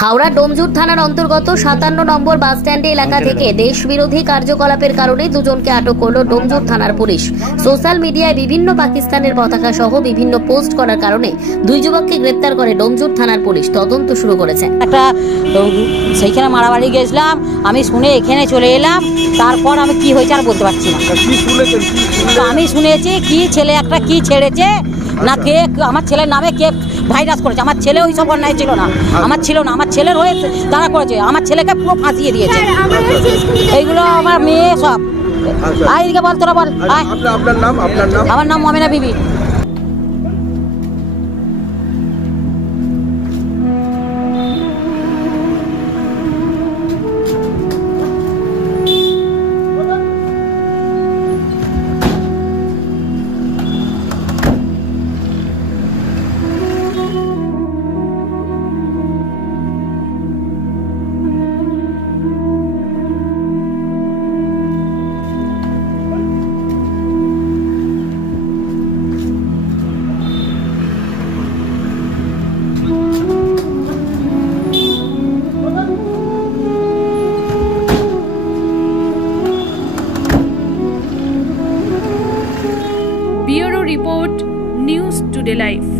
হাওড়া ডোমজুর থানার অন্তর্গত 57 নম্বর bus stand এলাকা থেকে দেশ বিরোধী কার্যকলাপের কারণে দুজনকে আটক করল ডোমজুর থানার পুলিশ। সোশ্যাল মিডিয়ায় বিভিন্ন পাকিস্তানের পতাকা সহ বিভিন্ন পোস্ট করার কারণে দুই যুবককে গ্রেপ্তার করে ডোমজুর থানার পুলিশ তদন্ত শুরু করেছে। একটা সেইখানে মারামারি গেছিলাম, আমি শুনে এখানে চলে এলাম, তারপর আমি কি হয়েছে আর বলতে পারছি না। আমি শুনেছি কি ছেলে একটা কি ছেড়েছে না, কে আমার ছেলের নামে কে ভাইরাস করেছে। আমার ছেলে ওই সব অন্যায় ছিল না, আমার ছিল না, আমার ছেলের হয়ে তারা করেছে, আমার ছেলেকে পুরো ফাঁসিয়ে দিয়েছে। এইগুলো আমার মেয়ে সব। আইদিকে বল, তোরা বল। আমার নাম মমিনা বিবি। Bureau Report, News Today Live।